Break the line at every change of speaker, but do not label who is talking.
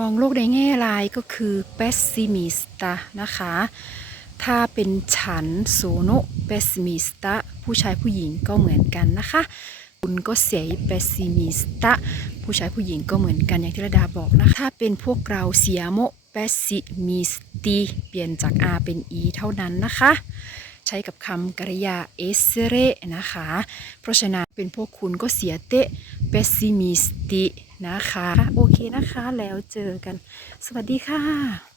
มองโลกในแง่ร้ายก็คือ pessimista นะคะ ถ้าเป็นฉัน sono pessimista ผู้ชายผู้หญิงก็เหมือนกันนะคะ คุณก็เสีย pessimista ผู้ชายผู้หญิงก็เหมือนกันอย่างที่ระดาบอกนะคะถ้าเป็นพวกเรา siamo pessimisti เปลี่ยนจาก r เป็น e เท่านั้นนะคะ ใช้กับคำกริยาเอเสเรนะคะ เพราะฉะนั้นเป็นพวกคุณก็เสียเตะเปสซิมิสตินะคะ โอเคนะคะแล้วเจอกัน สวัสดีค่ะ